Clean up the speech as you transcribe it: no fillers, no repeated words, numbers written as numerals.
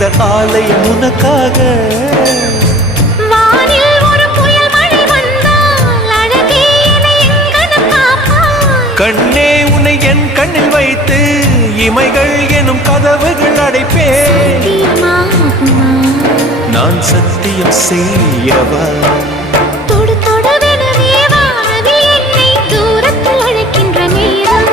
இந்த ஆலயம் உனக்காக. வானில் ஒரு புயல் மழை வந்தால் அழகே என்னை எங்கனம் காப்பாய். கண்ணே உன்னை என் கண்ணில் வைத்து இமைகள் எனும் கதவுகள் அடைப்பேன். நான் சத்தியம் செய்யவா? தொடு தொடுவெனவே வானவில் என்னை தூரத்தில் அழைக்கின்ற நேரம்.